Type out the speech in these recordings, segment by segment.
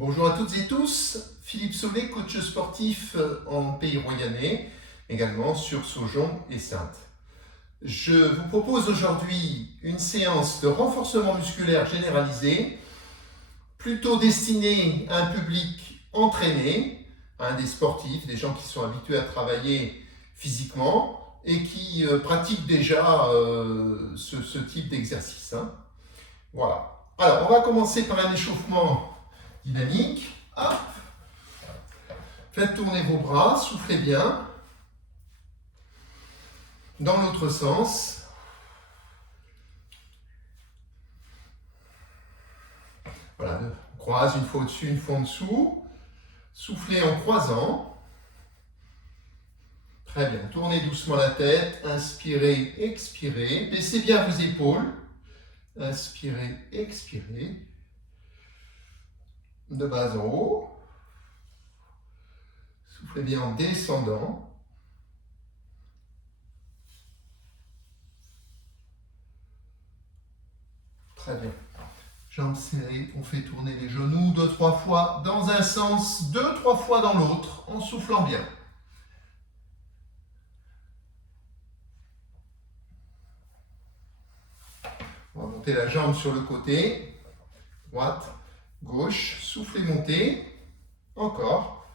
Bonjour à toutes et tous, Philippe Sauvé, coach sportif en Pays Royannais, également sur Saujon et Saintes. Je vous propose aujourd'hui une séance de renforcement musculaire généralisé, plutôt destinée à un public entraîné, à des sportifs, des gens qui sont habitués à travailler physiquement et qui pratiquent déjà ce type d'exercice. Voilà. Alors, on va commencer par un échauffement dynamique. Hop. Faites tourner vos bras, soufflez bien. Dans l'autre sens. Voilà, on croise une fois au-dessus, une fois en dessous. Soufflez en croisant. Très bien, tournez doucement la tête, inspirez, expirez. Baissez bien vos épaules. Inspirez, expirez. De bas en haut. Soufflez bien en descendant. Très bien. Jambes serrées, on fait tourner les genoux 2-3 fois dans un sens, 2-3 fois dans l'autre, en soufflant bien. On va monter la jambe sur le côté, droite, gauche, soufflez, montez, encore.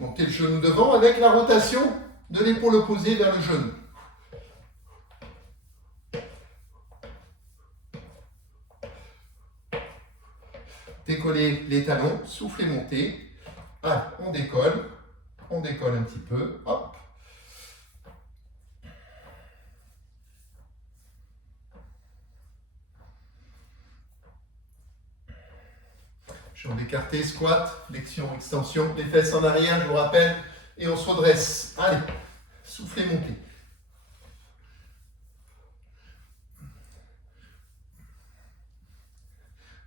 Montez le genou devant avec la rotation de l'épaule opposée vers le genou. Décollez les talons, soufflez, montez. Ah, on décolle un petit peu, hop. Jambes écartées, squat, flexion, extension, les fesses en arrière, je vous rappelle, et on se redresse. Allez, soufflez, montez.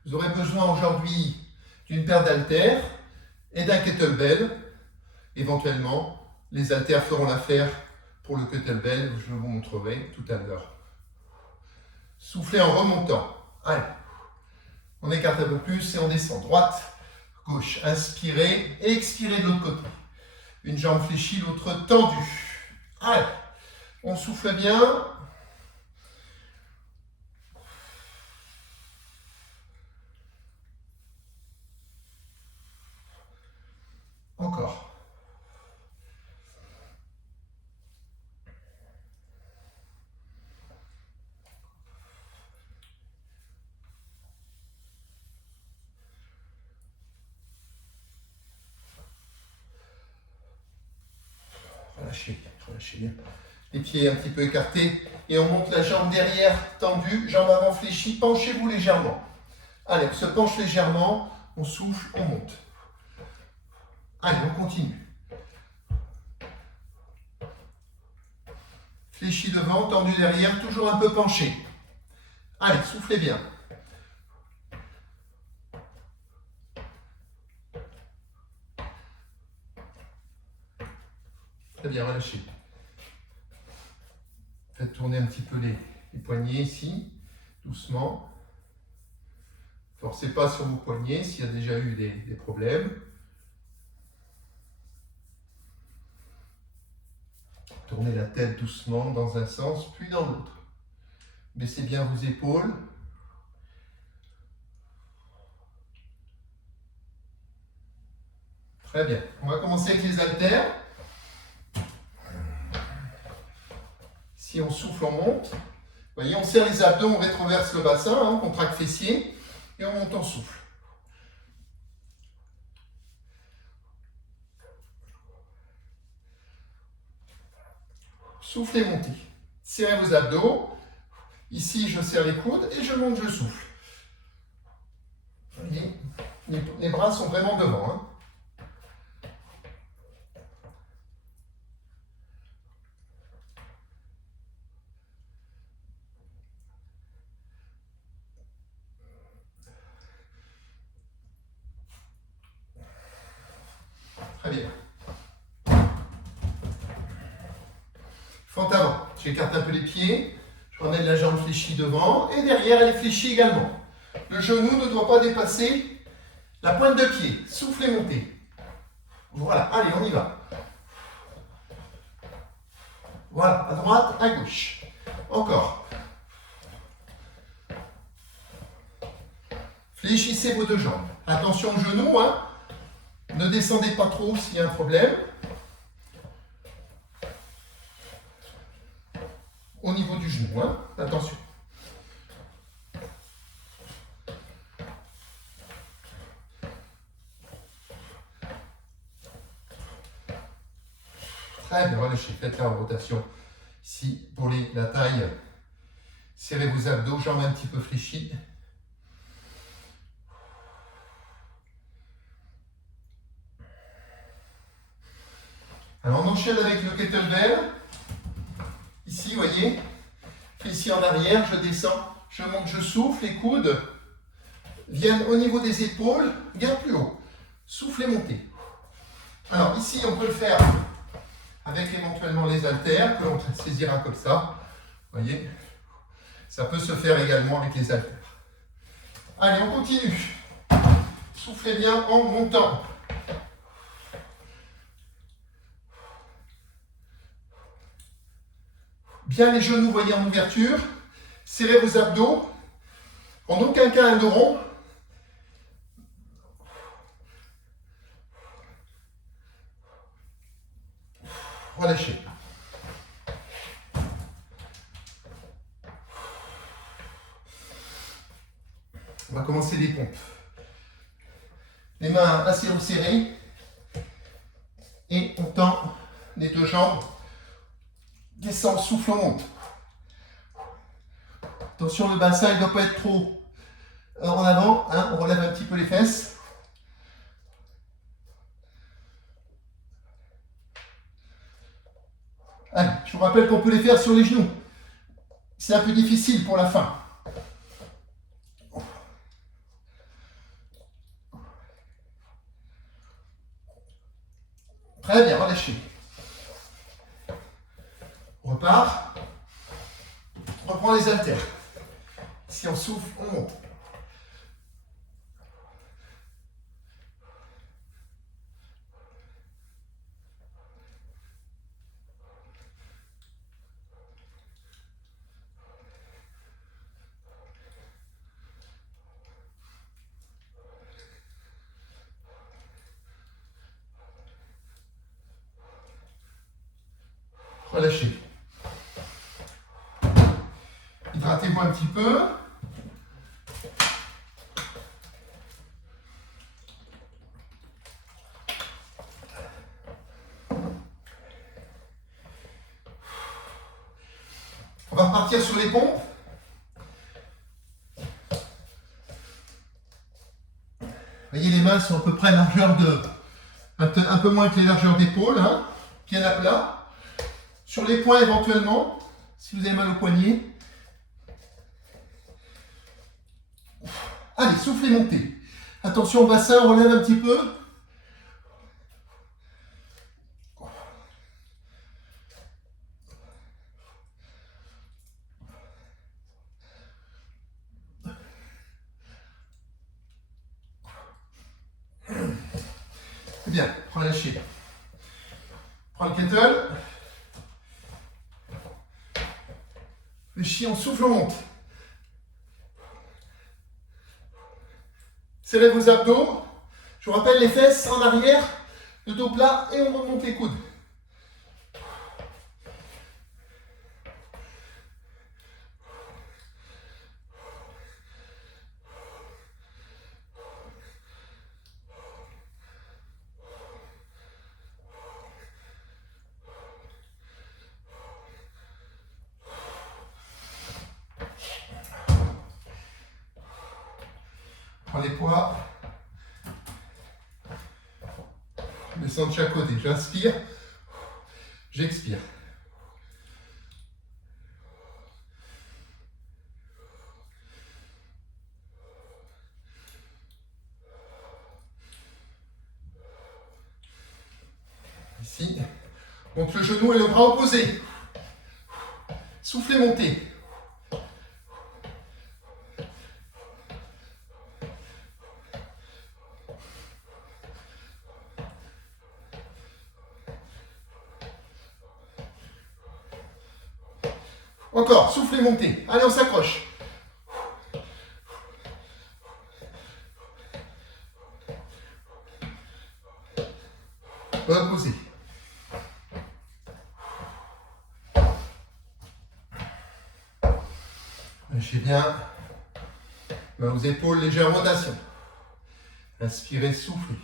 Vous aurez besoin aujourd'hui d'une paire d'haltères et d'un kettlebell. Éventuellement, les haltères feront l'affaire pour le kettlebell, je vous montrerai tout à l'heure. Soufflez en remontant. Allez, on écarte un peu plus et on descend. Droite, gauche, inspirez, expirez de l'autre côté. Une jambe fléchie, l'autre tendue. Allez, on souffle bien. Encore. Relâchez, relâchez bien. Les pieds un petit peu écartés et on monte la jambe derrière tendue, jambe avant fléchie, penchez-vous légèrement. Allez, on se penche légèrement, on souffle, on monte. Allez, on continue. Fléchi devant, tendu derrière, toujours un peu penché. Allez, soufflez bien. Très bien, relâchez. Faites tourner un petit peu les poignets ici, doucement. Forcez pas sur vos poignets s'il y a déjà eu des problèmes. Tournez la tête doucement dans un sens, puis dans l'autre. Baissez bien vos épaules. Très bien. On va commencer avec les haltères. Si on souffle, on monte. Vous voyez, on serre les abdos, on rétroverse le bassin, on contracte fessier, et on monte, on souffle. Soufflez, montez. Serrez vos abdos. Ici, je serre les coudes et je monte, je souffle. Vous voyez, les bras sont vraiment devant. Très bien. Fente avant. J'écarte un peu les pieds. J'emmène la jambe fléchie devant et derrière elle est fléchie également. Le genou ne doit pas dépasser la pointe de pied. Soufflez, montez. Voilà, allez, on y va. Voilà, à droite, à gauche. Encore. Fléchissez vos deux jambes. Attention au genou, hein. Ne descendez pas trop s'il y a un problème. Au niveau du genou, hein. Attention. Très bien, relâchez, faites la rotation. Ici, pour la taille, serrez vos abdos, jambes un petit peu fléchies. Alors on enchaîne avec le kettlebell. Ici, vous voyez, ici en arrière, je descends, je monte, je souffle, les coudes viennent au niveau des épaules, bien plus haut. Souffle et montez. Alors ici, on peut le faire avec éventuellement les haltères, que l'on saisira comme ça. Vous voyez, ça peut se faire également avec les haltères. Allez, on continue. Soufflez bien en montant. Bien les genoux, voyez, en ouverture. Serrez vos abdos. En aucun cas un dos rond. Relâchez. On va commencer les pompes. Les mains assez resserrées. Et on tend les deux jambes. Descend, souffle, on monte. Attention, le bassin ne doit pas être trop en avant. Hein, on relève un petit peu les fesses. Allez, je vous rappelle qu'on peut les faire sur les genoux. C'est un peu difficile pour la fin. Très bien, relâchez. On repart. On reprend les haltères. Si on souffle, on monte. Relâchez. Hydratez-vous un petit peu. On va repartir sur les pompes. Vous voyez, les mains sont à peu près à largeur de... un peu moins que les largeurs d'épaule, hein, bien à plat. Sur les poings éventuellement, si vous avez mal au poignet. Allez, soufflez, montez. Attention au bassin, on relève un petit peu. C'est bien, relâchez. Prends le kettle. Fléchis, on souffle, on monte. Serrez vos abdos. Je vous rappelle les fesses en arrière, le dos plat et on remonte les coudes. Prends les poids. Descends de chaque côté. J'inspire. J'expire. Ici. Monte le genou et le bras opposé. Soufflez, montez. Encore, soufflez, montez. Allez, on s'accroche. Reposez. Lâchez bien. Mains aux épaules, légère rotation. Inspirez, soufflez.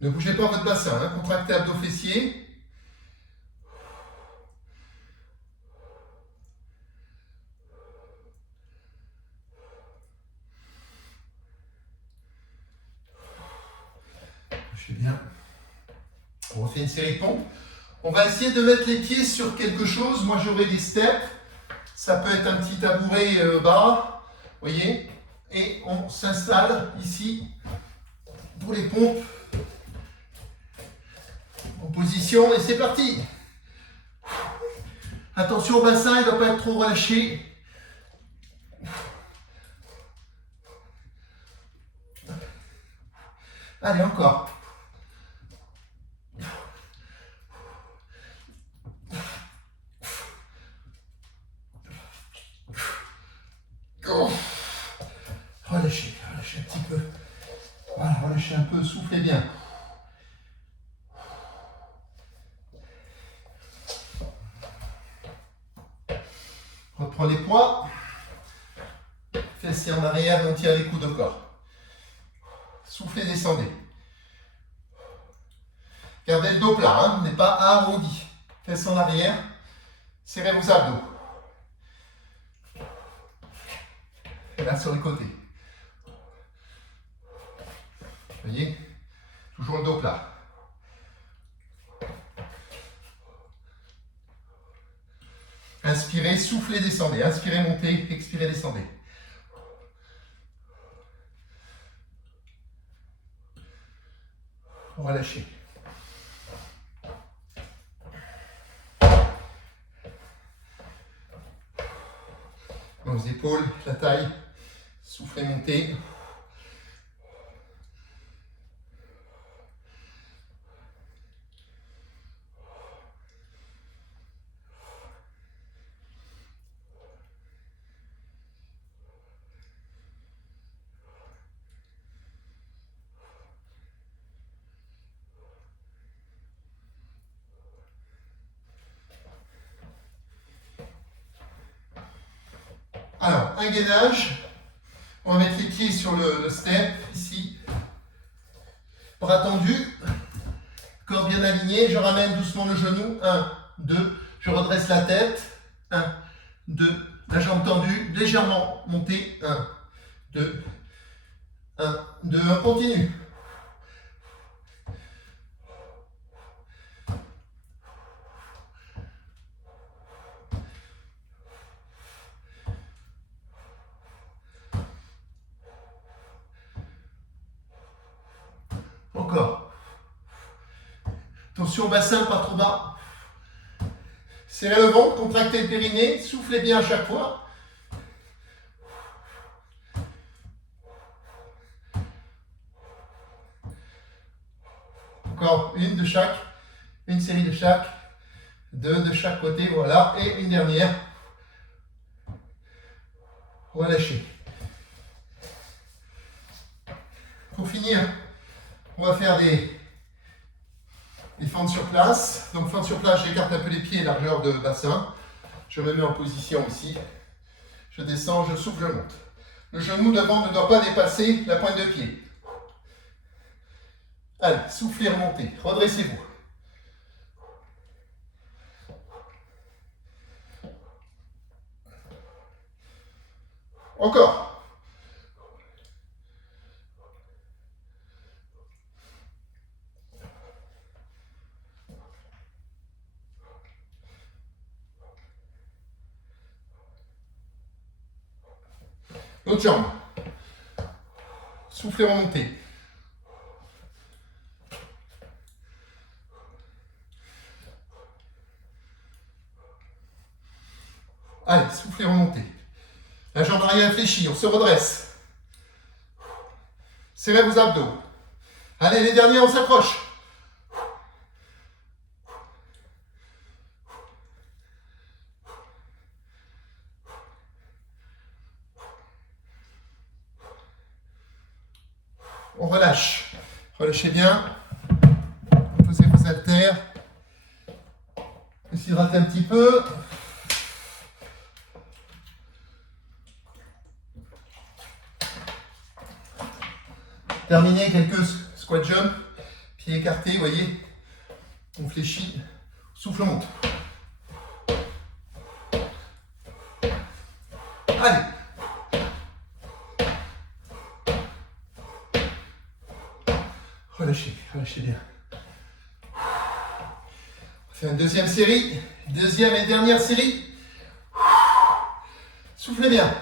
Ne bougez pas votre bassin, hein. Contractez abdos fessiers. Lâchez bien. On refait une série de pompes. On va essayer de mettre les pieds sur quelque chose. Moi, j'aurai des steps. Ça peut être un petit tabouret bas. Vous voyez? Et on s'installe ici pour les pompes. En position. Et c'est parti. Attention au bassin, il ne doit pas être trop relâché. Allez, encore. Relâchez, relâchez un petit peu. Voilà, relâchez un peu, soufflez bien. Reprenez poids. Fessiers en arrière, on tient les coudes au corps. Soufflez, descendez. Gardez le dos plat, hein, n'est pas arrondi. Fesses en arrière. Serrez vos abdos. Et là sur les côtés. Vous voyez? Toujours le dos plat. Inspirez, soufflez, descendez. Inspirez, montez, expirez, descendez. Relâchez. Mains aux épaules, la taille. Soufflez, montez. Alors, un gainage. On va mettre les pieds sur le step, ici. Bras tendus. Corps bien aligné. Je ramène doucement le genou. 1, 2. Je redresse la tête. 1, 2. La jambe tendue. Légèrement montée. 1, 2. 1, 2. On continue. Encore. Attention au bassin, pas trop bas. Serrez le ventre, contractez le périnée, soufflez bien à chaque fois. Encore une de chaque, une série de chaque, 2 de chaque côté, voilà, et une dernière. Relâchez. Pour finir, on va faire des fentes sur place. Donc fente sur place, j'écarte un peu les pieds, largeur de bassin. Je me mets en position ici. Je descends, je souffle, je monte. Le genou devant ne doit pas dépasser la pointe de pied. Allez, soufflez, remontez. Redressez-vous. Encore. L'autre jambe. Soufflez, remontez. Allez, soufflez, remontez. La jambe arrière fléchie, on se redresse. Serrez vos abdos. Allez, les derniers, on s'accroche. On relâche. Relâchez bien. Posez vos haltères. S'hydrater un petit peu. Terminez quelques squat jump. Pieds écartés, vous voyez. On fléchit. Souffle monte. Allez. Relâchez, relâchez bien. On fait une deuxième série. Deuxième et dernière série. Soufflez bien.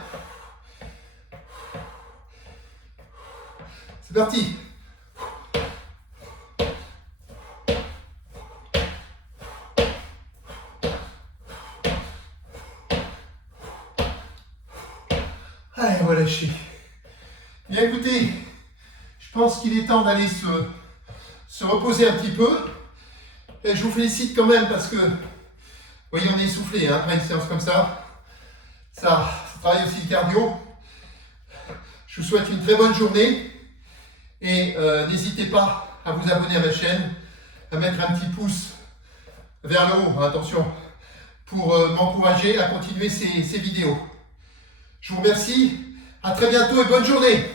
C'est parti. Allez, relâchez. Bien écoutez, je pense qu'il est temps d'aller se reposer un petit peu. Et je vous félicite quand même parce que, vous voyez, on est essoufflé hein, après une séance comme ça. Ça travaille aussi le cardio. Je vous souhaite une très bonne journée. Et n'hésitez pas à vous abonner à ma chaîne, à mettre un petit pouce vers le haut, attention, pour m'encourager à continuer ces vidéos. Je vous remercie, à très bientôt et bonne journée.